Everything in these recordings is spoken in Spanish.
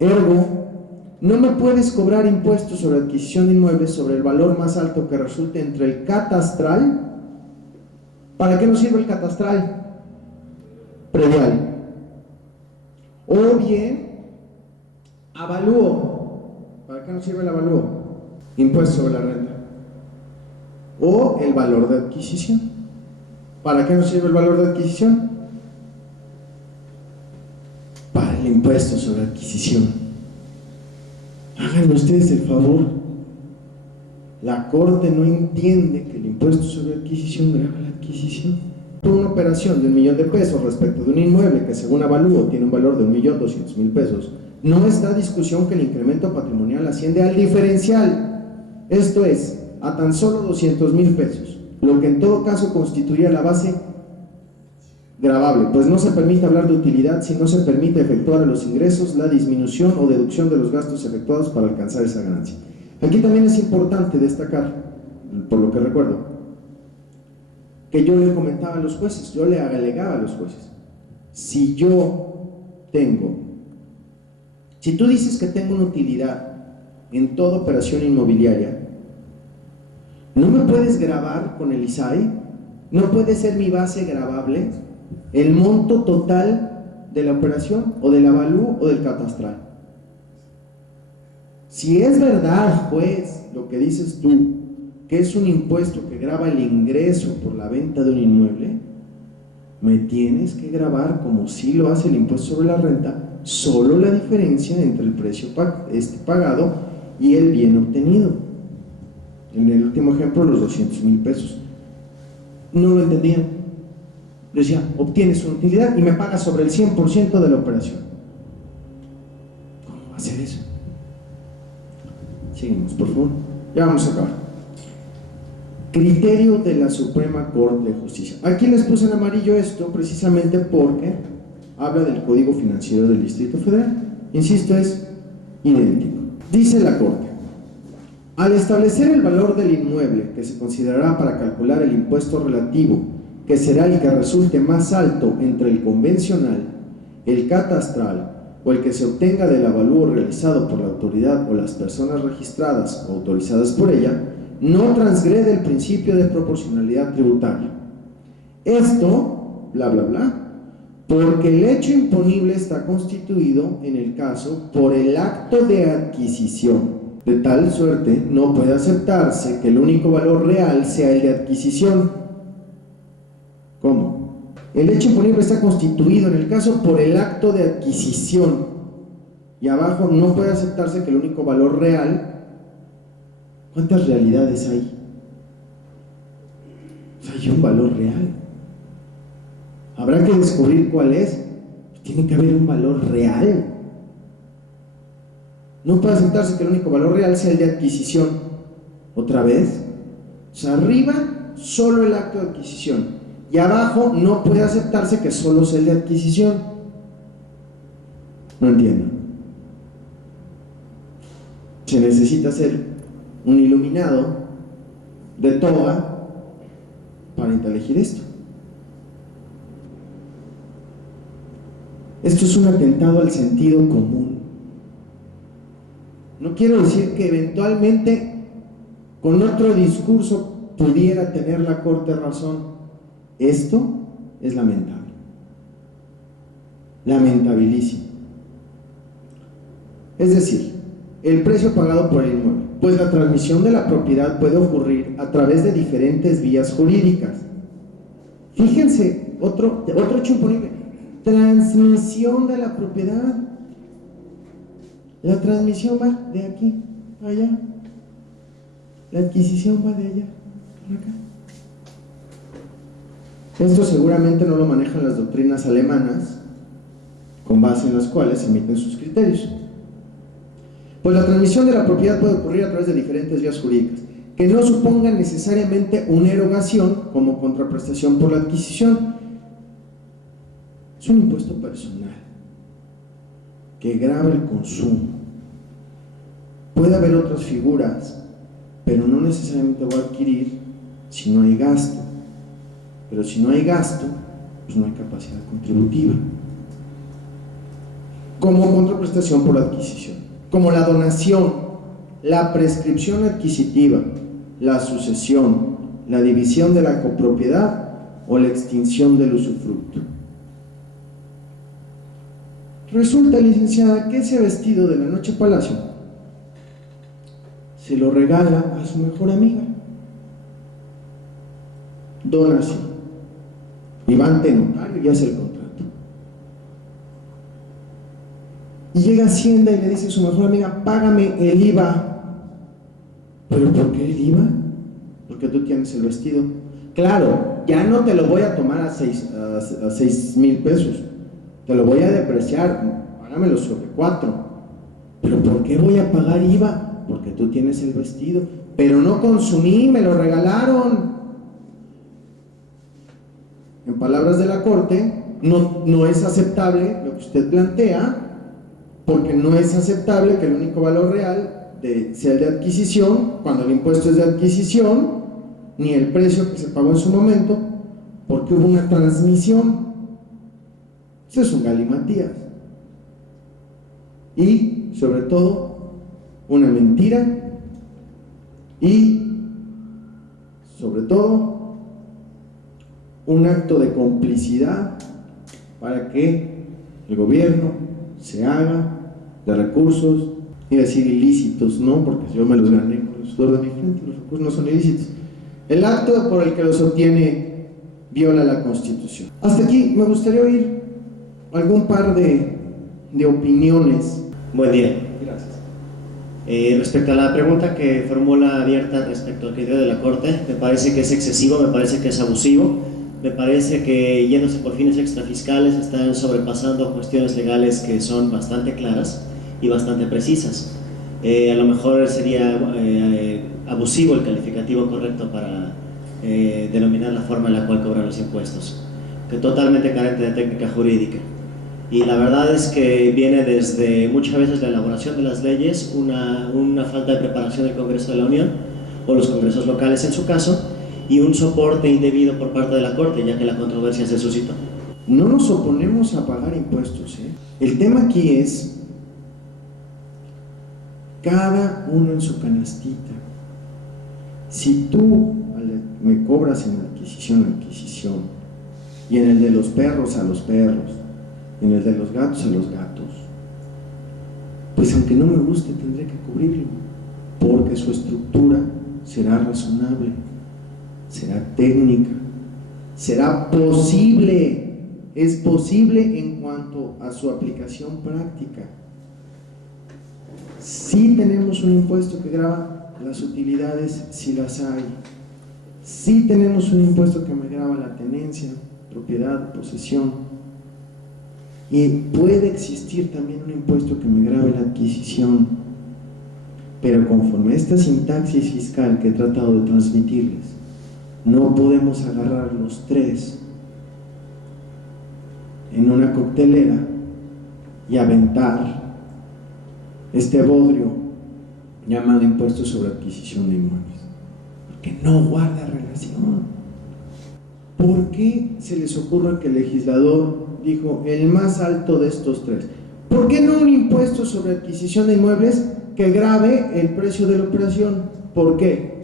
Ergo, no me puedes cobrar impuestos sobre adquisición de inmuebles sobre el valor más alto que resulte entre el catastral. ¿Para qué nos sirve el catastral? Predial. O bien, avalúo. ¿Para qué nos sirve el avalúo? Impuesto sobre la renta. O el valor de adquisición. ¿Para qué nos sirve el valor de adquisición? Para el impuesto sobre adquisición. Háganme ustedes el favor. La Corte no entiende que el impuesto sobre adquisición grava la adquisición. Una operación de $1,000,000 de pesos respecto de un inmueble que según avalúo tiene un valor de 1,200,000 pesos, no está a discusión que el incremento patrimonial asciende al diferencial, esto es, a tan solo 200,000 pesos, lo que en todo caso constituiría la base gravable, pues no se permite hablar de utilidad si no se permite efectuar a los ingresos la disminución o deducción de los gastos efectuados para alcanzar esa ganancia. Aquí también es importante destacar, por lo que recuerdo, que yo le comentaba a los jueces, yo le alegaba a los jueces, si tú dices que tengo una utilidad en toda operación inmobiliaria, ¿no me puedes gravar con el ISAI? ¿No puede ser mi base gravable el monto total de la operación, o del avalúo, o del catastral? Si es verdad, juez, lo que dices tú, que es un impuesto que grava el ingreso por la venta de un inmueble, me tienes que gravar, como si lo hace el impuesto sobre la renta, solo la diferencia entre el precio pagado y el bien obtenido. En el último ejemplo, los 200,000 pesos. No lo entendían. Decía, obtienes una utilidad y me pagas sobre el 100% de la operación. ¿Cómo va a ser eso? Seguimos, por favor. Ya vamos a acabar. Criterio de la Suprema Corte de Justicia. Aquí les puse en amarillo esto precisamente porque habla del Código Financiero del Distrito Federal. Insisto, es idéntico. Dice la Corte: al establecer el valor del inmueble que se considerará para calcular el impuesto relativo, que será el que resulte más alto entre el convencional, el catastral o el que se obtenga del avalúo realizado por la autoridad o las personas registradas o autorizadas por ella, no transgrede el principio de proporcionalidad tributaria. Esto, bla, bla, bla, porque el hecho imponible está constituido, en el caso, por el acto de adquisición. De tal suerte, no puede aceptarse que el único valor real sea el de adquisición. ¿Cómo? El hecho imponible está constituido, en el caso, por el acto de adquisición. Y abajo, no puede aceptarse que el único valor real. ¿Cuántas realidades hay? Hay un valor real. Habrá que descubrir cuál es. Tiene que haber un valor real. No puede aceptarse que el único valor real sea el de adquisición. Otra vez. O sea, arriba solo el acto de adquisición. Y abajo no puede aceptarse que solo sea el de adquisición. No entiendo. Se necesita ser un iluminado de toga para elegir esto. Esto es un atentado al sentido común. No quiero decir que eventualmente con otro discurso pudiera tener la Corte razón. Esto es lamentable, lamentabilísimo. Es decir, el precio pagado por el inmueble, pues la transmisión de la propiedad puede ocurrir a través de diferentes vías jurídicas. Fíjense, otro hecho imponible: transmisión de la propiedad. La transmisión va de aquí a allá, la adquisición va de allá para acá. Esto seguramente no lo manejan las doctrinas alemanas, con base en las cuales emiten sus criterios. Pues la transmisión de la propiedad puede ocurrir a través de diferentes vías jurídicas, que no supongan necesariamente una erogación como contraprestación por la adquisición. Es un impuesto personal que grava el consumo. Puede haber otras figuras, pero no necesariamente voy a adquirir si no hay gasto. Pero si no hay gasto, pues no hay capacidad contributiva. como contraprestación por adquisición, como la donación, la prescripción adquisitiva, la sucesión, la división de la copropiedad o la extinción del usufructo. Resulta, licenciada, que ese vestido de la noche palacio se lo regala a su mejor amiga. Dona así. Y va ante notario y hace el contrato. Y llega a Hacienda y le dice a su mejor amiga: págame el IVA. ¿Pero por qué el IVA? Porque tú tienes el vestido. Claro, ya no te lo voy a tomar a 6,000 pesos. Te lo voy a depreciar, págamelo sobre 4. ¿Pero por qué voy a pagar IVA? Porque tú tienes el vestido. Pero no consumí, me lo regalaron. En palabras de la Corte, no es aceptable lo que usted plantea, porque no es aceptable que el único valor real sea el de adquisición, cuando el impuesto es de adquisición, ni el precio que se pagó en su momento, porque hubo una transmisión. Eso es un galimatías. Y, sobre todo, una mentira. Y, sobre todo, un acto de complicidad para que el gobierno se haga de recursos, iba a decir ilícitos, no, porque yo me los gané con el sudor de mi frente, los recursos no son ilícitos. El acto por el que los obtiene viola la Constitución. Hasta aquí me gustaría oír algún par de opiniones. Buen día. Gracias. Respecto a la pregunta que formula abierta respecto al criterio de la Corte, me parece que es excesivo, me parece que es abusivo, me parece que yéndose por fines extrafiscales están sobrepasando cuestiones legales que son bastante claras y bastante precisas. A lo mejor sería abusivo el calificativo correcto para denominar la forma en la cual cobran los impuestos, que totalmente carente de técnica jurídica. Y la verdad es que viene desde muchas veces la elaboración de las leyes, una falta de preparación del Congreso de la Unión o los congresos locales en su caso, y un soporte indebido por parte de la Corte, ya que la controversia se suscitó. No nos oponemos a pagar impuestos, ¿eh? El tema aquí es cada uno en su canastita. Si tú me cobras en adquisición, y en el de los perros a los perros, y en el de los gatos a los gatos, pues aunque no me guste tendré que cubrirlo, porque su estructura será razonable, será técnica, será posible, es posible en cuanto a su aplicación práctica. Sí tenemos un impuesto que grava las utilidades, si las hay. Sí tenemos un impuesto que me grava la tenencia, propiedad, posesión. Y puede existir también un impuesto que me grave la adquisición. Pero conforme a esta sintaxis fiscal que he tratado de transmitirles, no podemos agarrar los tres en una coctelera y aventar este bodrio llamado impuesto sobre adquisición de inmuebles, porque no guarda relación. ¿Por qué se les ocurre que el legislador dijo el más alto de estos tres? ¿Por qué no un impuesto sobre adquisición de inmuebles que grave el precio de la operación? ¿Por qué?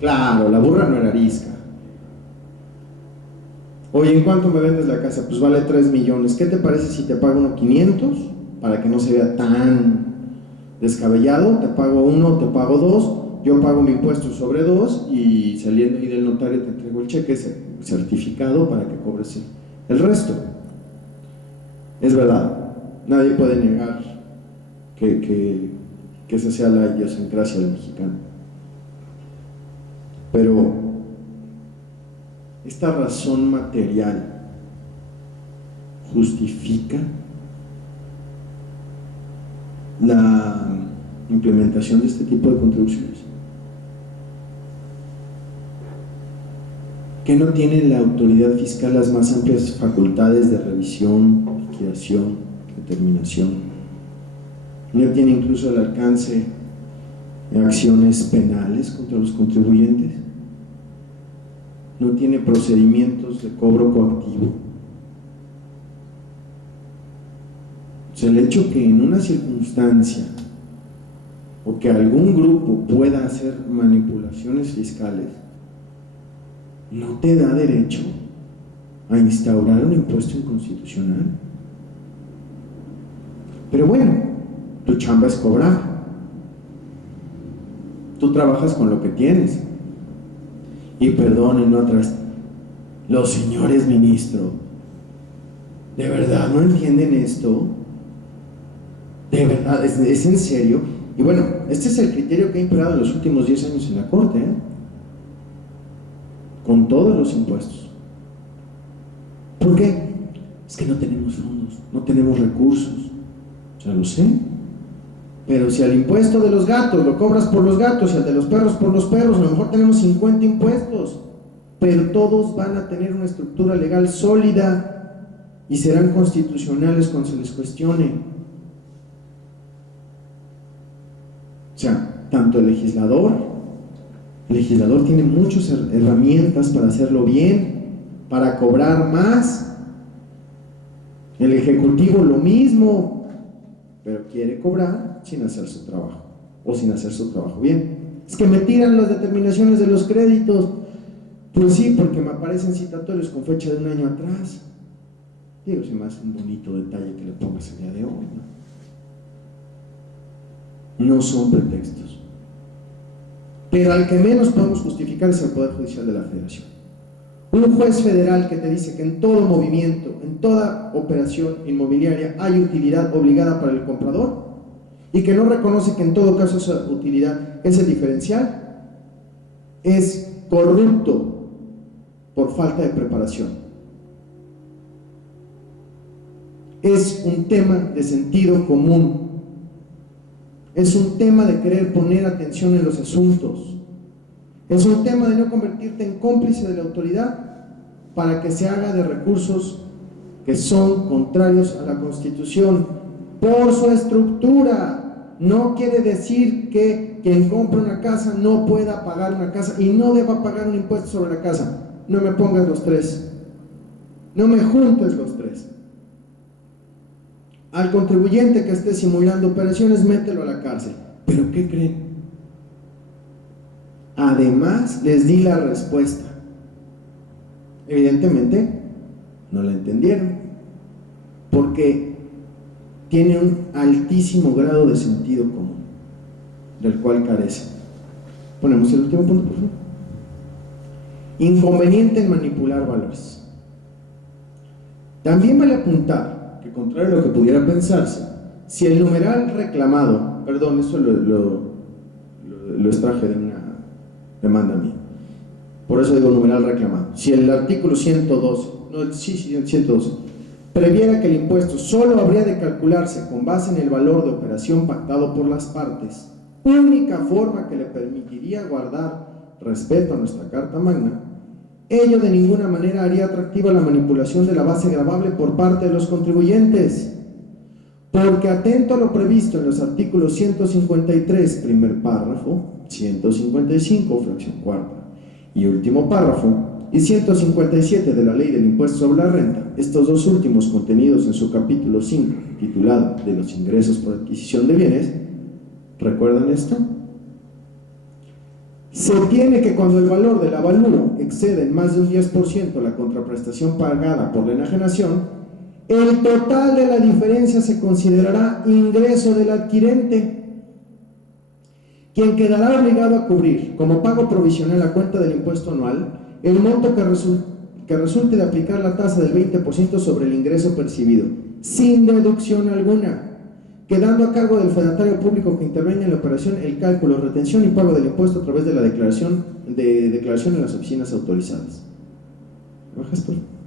Claro, la burra no era arisca. Oye, ¿en cuánto me vendes la casa? Pues vale 3 millones. ¿Qué te parece si te pago unos 500? Para que no se vea tan descabellado. Te pago 1, te pago 2, yo pago mi impuesto sobre 2 y saliendo ahí del notario te entrego el cheque certificado para que cobres el resto. Es verdad, nadie puede negar que esa sea la idiosincrasia del mexicano. Pero esta razón material justifica la implementación de este tipo de contribuciones, que no tiene la autoridad fiscal las más amplias facultades de revisión, liquidación, determinación, no tiene incluso el alcance de acciones penales contra los contribuyentes. no tiene procedimientos de cobro coactivo. O sea, el hecho que en una circunstancia o que algún grupo pueda hacer manipulaciones fiscales no te da derecho a instaurar un impuesto inconstitucional. Pero bueno, tu chamba es cobrar. Tú trabajas con lo que tienes. Y perdonen otras, los señores ministros, ¿de verdad no entienden esto? ¿De verdad? ¿Es en serio? Y bueno, este es el criterio que ha imperado en los últimos 10 años en la Corte, con todos los impuestos. ¿Por qué? Es que no tenemos fondos, no tenemos recursos. Ya lo sé. Pero si al impuesto de los gatos lo cobras por los gatos y al de los perros por los perros, a lo mejor tenemos 50 impuestos, pero todos van a tener una estructura legal sólida y serán constitucionales cuando se les cuestione. O sea, tanto el legislador tiene muchas herramientas para hacerlo bien, para cobrar más. El ejecutivo lo mismo, pero quiere cobrar sin hacer su trabajo, o sin hacer su trabajo bien. Es que me tiran las determinaciones de los créditos. Pues sí, porque me aparecen citatorios con fecha de un año atrás. Digo, se me hace un bonito detalle que le pongas el día de hoy, ¿no? No son pretextos. Pero al que menos podemos justificar es el Poder Judicial de la Federación. Un juez federal que te dice que en todo movimiento, en toda operación inmobiliaria hay utilidad obligada para el comprador y que no reconoce que en todo caso esa utilidad es el diferencial, es corrupto por falta de preparación. Es un tema de sentido común. Es un tema de querer poner atención en los asuntos. Es un tema de no convertirte en cómplice de la autoridad para que se haga de recursos que son contrarios a la Constitución por su estructura. No quiere decir que quien compra una casa no pueda pagar una casa y no deba pagar un impuesto sobre la casa. No me pongas los tres. No me juntes los tres. Al contribuyente que esté simulando operaciones, mételo a la cárcel. ¿Pero qué creen? Además, les di la respuesta. Evidentemente, no la entendieron, porque tiene un altísimo grado de sentido común, del cual carece. Ponemos el último punto, por favor. Inconveniente en manipular valores. También vale apuntar que, contrario a lo que pudiera pensarse, si el numeral reclamado, perdón, eso lo extraje de una demanda mía, por eso digo numeral reclamado, si el artículo 112, 112, previera que el impuesto solo habría de calcularse con base en el valor de operación pactado por las partes, única forma que le permitiría guardar respeto a nuestra Carta Magna, ello de ninguna manera haría atractiva la manipulación de la base gravable por parte de los contribuyentes, porque atento a lo previsto en los artículos 153, primer párrafo, 155, fracción cuarta y último párrafo, y 157 de la Ley del Impuesto sobre la Renta, estos dos últimos contenidos en su capítulo 5, titulado de los ingresos por adquisición de bienes. ¿Recuerdan esto? Se tiene que cuando el valor del avalúo excede en más de un 10% la contraprestación pagada por la enajenación, el total de la diferencia se considerará ingreso del adquirente, quien quedará obligado a cubrir como pago provisional a cuenta del impuesto anual el monto que resulte de aplicar la tasa del 20% sobre el ingreso percibido, sin deducción alguna, quedando a cargo del fedatario público que intervenga en la operación el cálculo, retención y pago del impuesto a través de la declaración en las oficinas autorizadas. ¿Bajas, por favor?